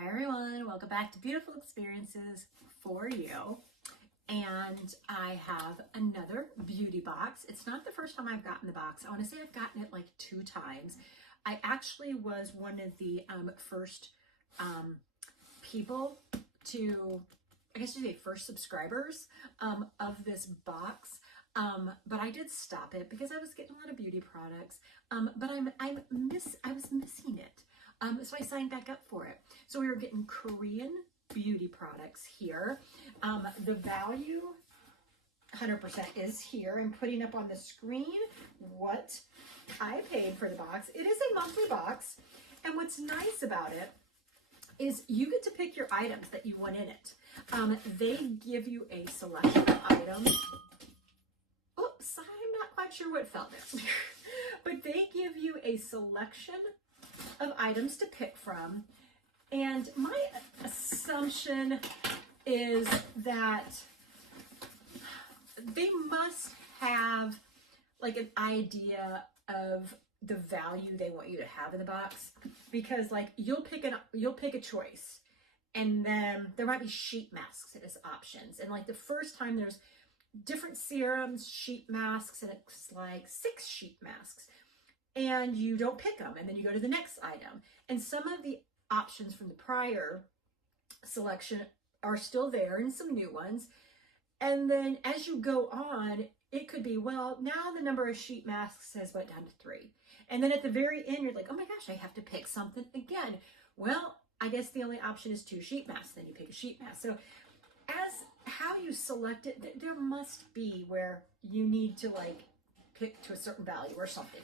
Hi everyone, welcome back to Beautiful Experiences for You. And I have another beauty box. It's not the first time I've gotten the box. I want to say I've gotten it like 2 times. I actually was one of the first people to, I guess you say first subscribers of this box. But I did stop it because I was getting a lot of beauty products. But I was missing it. So I signed back up for it. So we were getting Korean beauty products here. The value 100% is here. I'm putting up on the screen what I paid for the box. It is a monthly box. And what's nice about it is you get to pick your items that you want in it. They give you a selection of items. Oops, I'm not quite sure what fell there. But they give you a selection of items to pick from. And my assumption is that they must have like an idea of the value they want you to have in the box, because like you'll pick a choice and then there might be sheet masks as options. And like the first time there's different serums, sheet masks, and it's like 6 sheet masks. And you don't pick them, and then you go to the next item. And some of the options from the prior selection are still there, and some new ones. And then as you go on, it could be, well, now the number of sheet masks has went down to 3. And then at the very end, you're like, oh my gosh, I have to pick something again. Well, I guess the only option is 2 sheet masks. Then you pick a sheet mask. So as how you select it, there must be where you need to like pick to a certain value or something.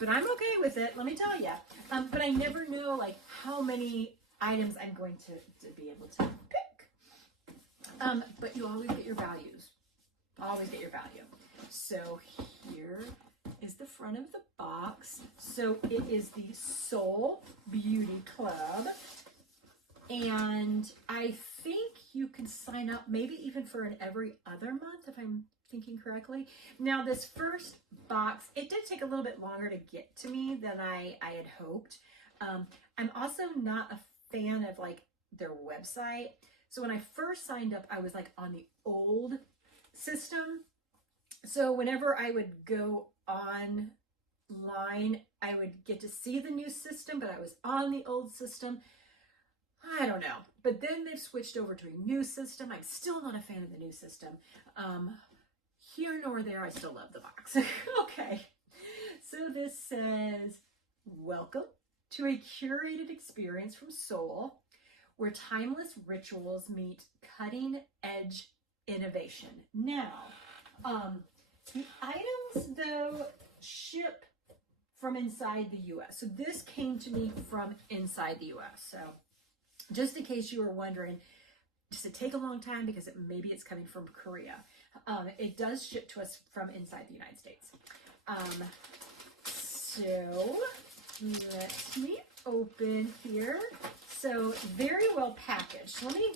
But I'm okay with it, let me tell you. But I never know like how many items I'm going to be able to pick. But you always get your values. Always get your value. So here is the front of the box. So it is the Seoul Beauty Club. And I think you can sign up maybe even for an every other month if I'm thinking correctly. Now this first box, it did take a little bit longer to get to me than I had hoped. I'm also not a fan of like their website. So when I first signed up, I was like on the old system. So whenever I would go online, I would get to see the new system, but I was on the old system. I don't know. But then they've switched over to a new system. I'm still not a fan of the new system. Here nor there, I still love the box. Okay, so this says, welcome to a curated experience from Seoul, where timeless rituals meet cutting edge innovation. Now, the items though ship from inside the US. So this came to me from inside the US. So just in case you were wondering, does it take a long time because maybe it's coming from Korea? It does ship to us from inside the United States. So let me open here. So very well packaged. Let me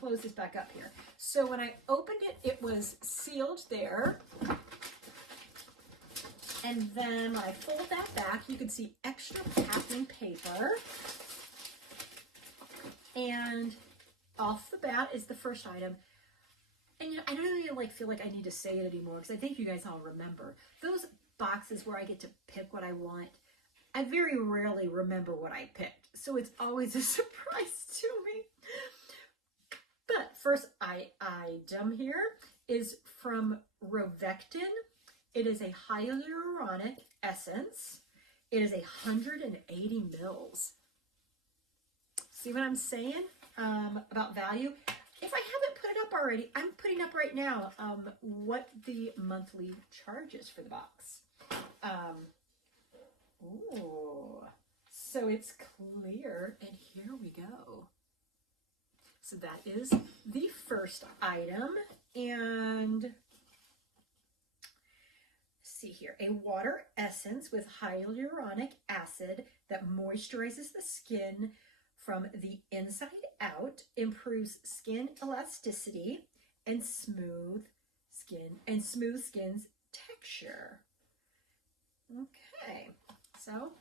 close this back up here. So when I opened it, it was sealed there. And then when I fold that back, you can see extra packing paper. And off the bat is the first item. And you know, I don't really like feel like I need to say it anymore because I think you guys all remember those boxes where I get to pick what I want. I very rarely remember what I picked, so it's always a surprise to me. But first item here is from Rovectin. It is a hyaluronic essence. It is 180 mils. See what I'm saying about value? If I haven't put it up already, I'm putting up right now what the monthly charge is for the box. Ooh, so it's clear, and here we go. So that is the first item, and let's see here, a water essence with hyaluronic acid that moisturizes the skin from the inside out, improves skin elasticity and smooth skin's texture. Okay, so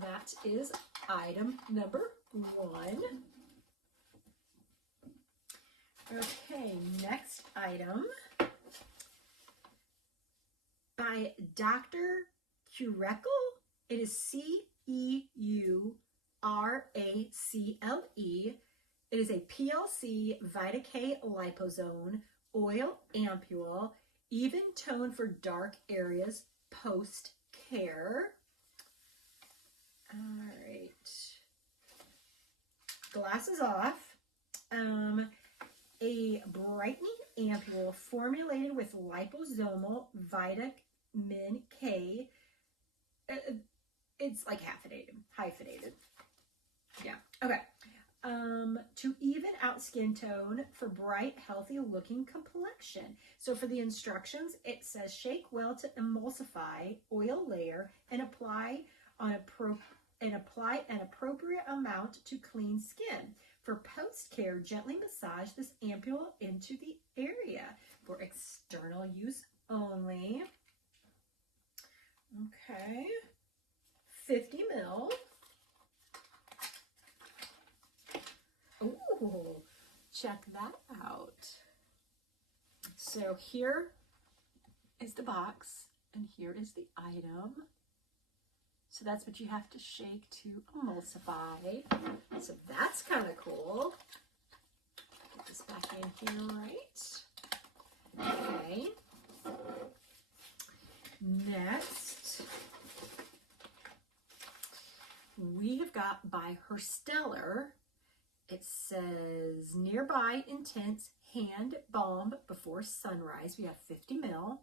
that is item number one. Okay, next item by Dr. Curacle. It is Ceuracle. It is a PLC Vita K liposome oil ampule, even tone for dark areas post care. All right, glasses off. A brightening ampule formulated with liposomal vitamin K. It's like hyphenated. Yeah. Okay. To even out skin tone for bright, healthy looking complexion. So for the instructions, it says shake well to emulsify oil layer and apply an appropriate amount to clean skin. For post-care, gently massage this ampule into the area for external use only. Okay. 50 ml. Ooh, check that out. So here is the box and here is the item. So that's what you have to shake to emulsify. So that's kind of cool. Get this back in here, right? Okay. Next, we have got by Herstellar. It says nearby intense hand balm before sunrise. We have 50 ml.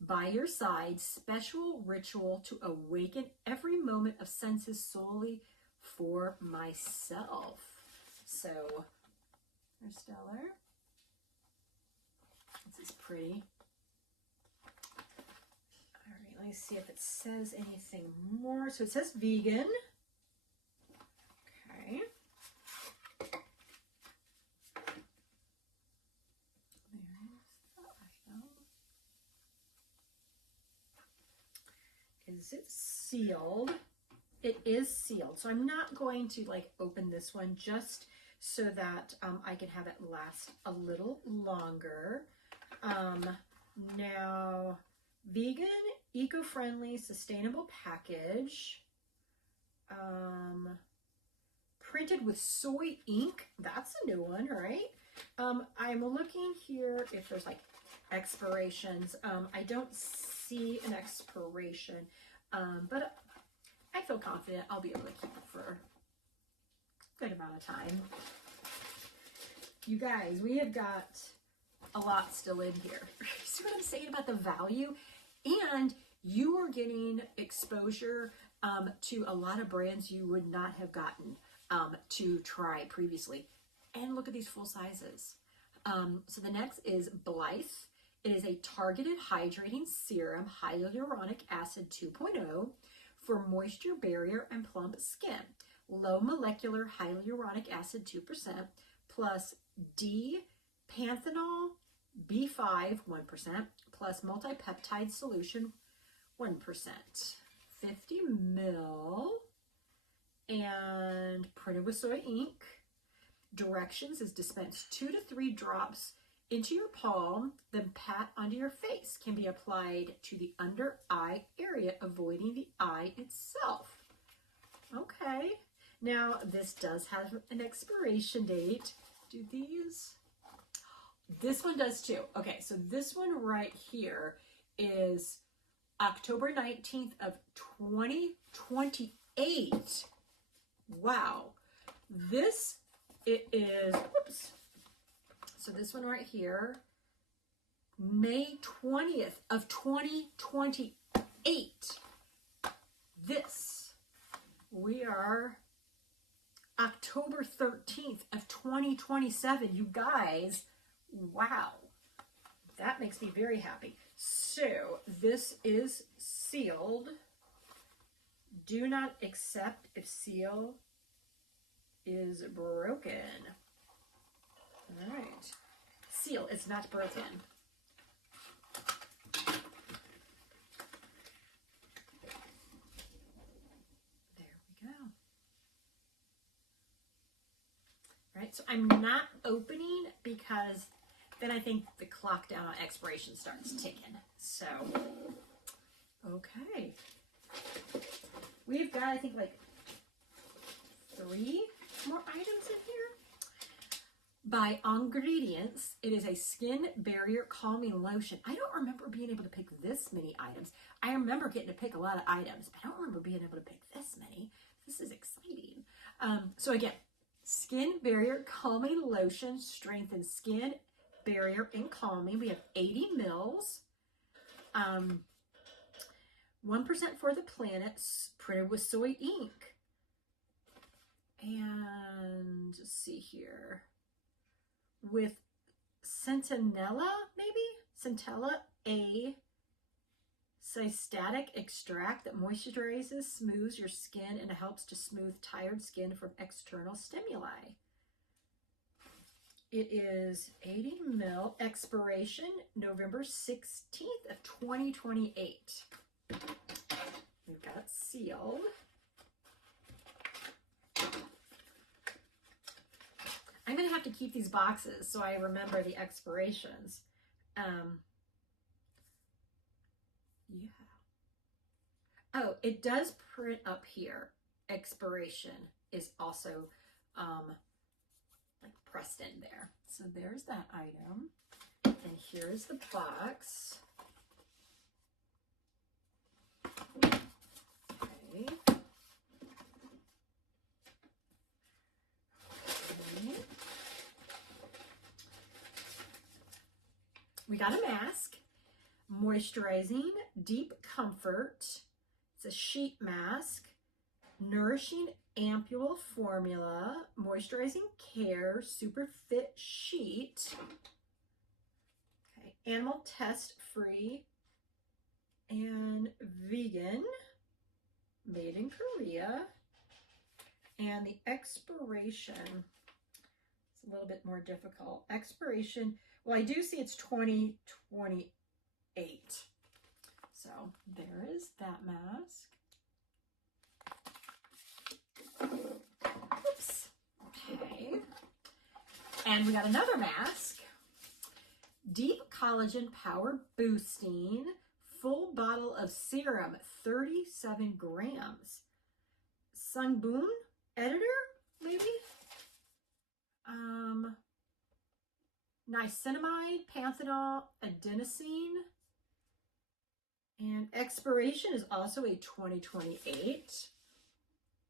By your side, special ritual to awaken every moment of senses solely for myself. So, Herstellar. This is pretty. All right, let me see if it says anything more. So it says vegan. Okay. Is it sealed? It is sealed. So I'm not going to like open this one just so that I can have it last a little longer. Now, vegan, eco-friendly, sustainable package. Printed with soy ink. That's a new one, right? I'm looking here if there's like expirations. I don't see an expiration, but I feel confident I'll be able to keep it for a good amount of time. You guys, we have got a lot still in here. See what I'm saying about the value? And you are getting exposure to a lot of brands you would not have gotten to try previously. And look at these full sizes. So the next is Blythe. It is a targeted hydrating serum, hyaluronic acid 2.0 for moisture barrier and plump skin. Low molecular hyaluronic acid 2% plus D-panthenol B5 1% plus multipeptide solution 1%. 50 ml and printed with soy ink. Directions is dispense 2 to 3 drops into your palm, then pat onto your face. Can be applied to the under eye area, avoiding the eye itself. Okay, now this does have an expiration date. Do these? This one does too. Okay, so this one right here is October 19th of 2028. Wow. This, it is, whoops. So this one right here, May 20th of 2028. This, we are October 13th of 2027. You guys, wow. That makes me very happy. So this is sealed. Do not accept if seal is broken. All right. Seal, it's not broken. There we go. So I'm not opening because then I think the clock down on expiration starts ticking. So, okay. We've got, I think, like 3 more items in here. By ingredients, it is a skin barrier calming lotion. I don't remember being able to pick this many items. I remember getting to pick a lot of items, but I don't remember being able to pick this many. This is exciting. So again, skin barrier calming lotion, strengthens skin barrier and calming. We have 80 mils. 1% for the planet, printed with soy ink. And let's see here. With Centinella, maybe? Centella A cystatic extract that moisturizes, smooths your skin, and helps to smooth tired skin from external stimuli. It is 80 ml, expiration November 16th of 2028. We've got it sealed. I'm going to have to keep these boxes so I remember the expirations. Yeah. Oh, it does print up here. Expiration is also like pressed in there. So there's that item. And here's the box. Okay. We got a mask, moisturizing deep comfort. It's a sheet mask, nourishing ampule formula, moisturizing care, super fit sheet. Okay, animal test free and vegan, made in Korea. And the expiration is a little bit more difficult. Expiration, well, I do see it's 2028. So there is that mask. Oops. Okay. And we got another mask. Deep Collagen Power Boosting, full bottle of serum, 37 grams. Sungbun editor, maybe? Niacinamide, panthenol, adenosine. And expiration is also a 2028,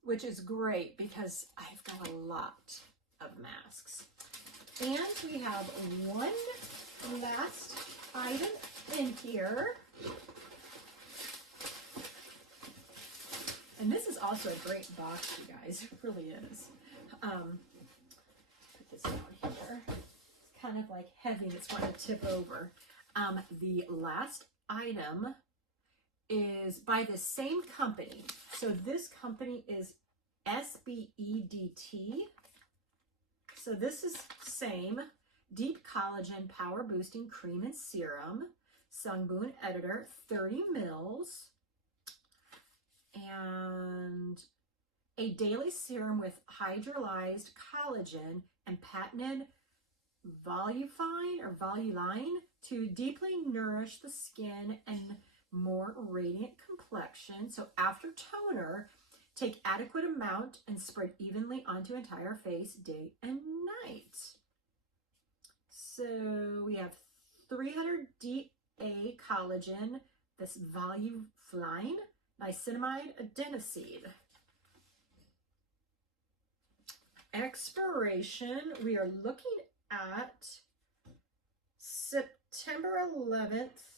which is great because I've got a lot of masks. And we have one last item in here. And this is also a great box, you guys. It really is. Put this down here. It's kind of like heavy and it's going to tip over. The last item is by the same company. So this company is SBEDT. So this is same. Deep Collagen Power Boosting Cream and Serum. Sungbun Editor, 30 mils. And a daily serum with hydrolyzed collagen and patented voluline to deeply nourish the skin and more radiant complexion. So after toner, take adequate amount and spread evenly onto entire face, day and night. So we have 300 DA collagen, this voluline, niacinamide, adenosine. Expiration, we are looking at September 11th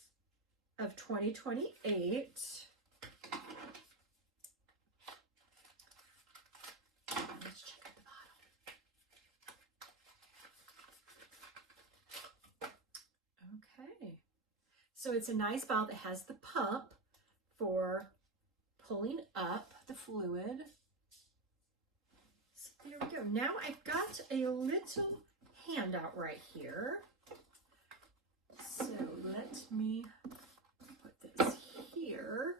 of 2028. Let's check at the bottom. Okay. So it's a nice bottle that has the pump for pulling up the fluid. So there we go. Now I've got a little handout right here. So let me put this here.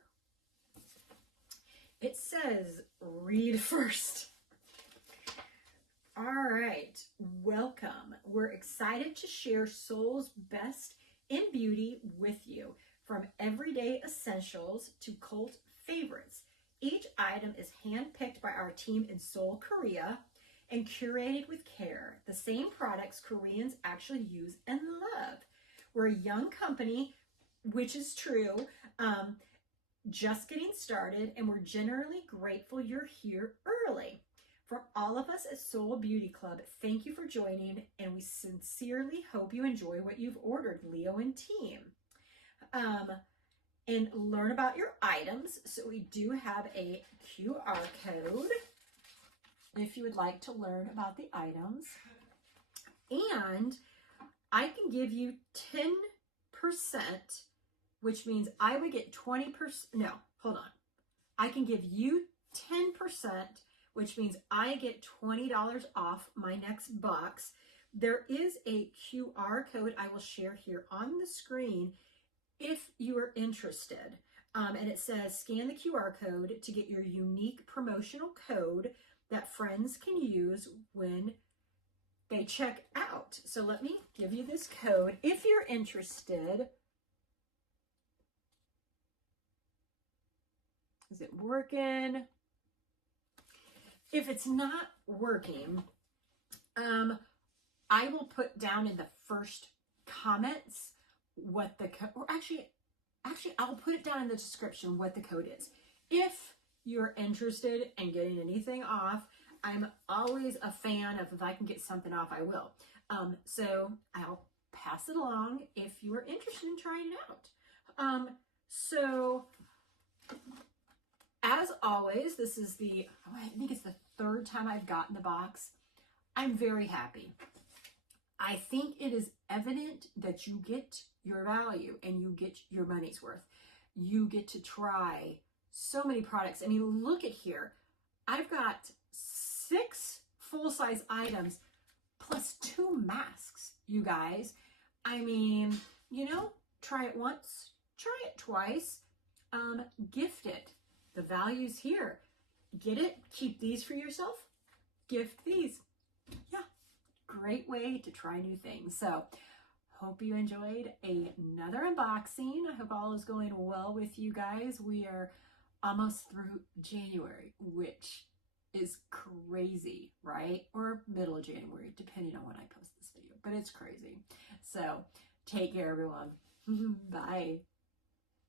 It says, read first. All right, welcome. We're excited to share Seoul's best in beauty with you, from everyday essentials to cult favorites. Each item is handpicked by our team in Seoul, Korea, and curated with care. The same products Koreans actually use and love. We're a young company, which is true, just getting started, and we're generally grateful you're here early. From all of us at Seoul Beauty Club, thank you for joining, and we sincerely hope you enjoy what you've ordered, Leo and team. And learn about your items. So we do have a QR code if you would like to learn about the items. And I can give you 10%, which means I would get 20%. No, hold on. I can give you 10%, which means I get $20 off my next box. There is a QR code I will share here on the screen if you are interested. And it says, scan the QR code to get your unique promotional code that friends can use when they check out. So let me give you this code if you're interested. Is it working? If it's not working, I will put down in the first comments what the code, or actually I'll put it down in the description what the code is. If you're interested in getting anything off, I'm always a fan of, if I can get something off, I will. So I'll pass it along if you are interested in trying it out. So as always, this is I think it's the third time I've gotten the box. I'm very happy. I think it is evident that you get your value and you get your money's worth. You get to try so many products. I mean, look at here. I've got 6 full-size items plus 2 masks, you guys. I mean, try it once, try it twice, gift it. The value's here. Get it, keep these for yourself, gift these. Yeah, great way to try new things. So hope you enjoyed another unboxing. I hope all is going well with you guys. We are almost through January, which is crazy, right? Or middle of January, depending on when I post this video, but it's crazy. So take care, everyone. Bye.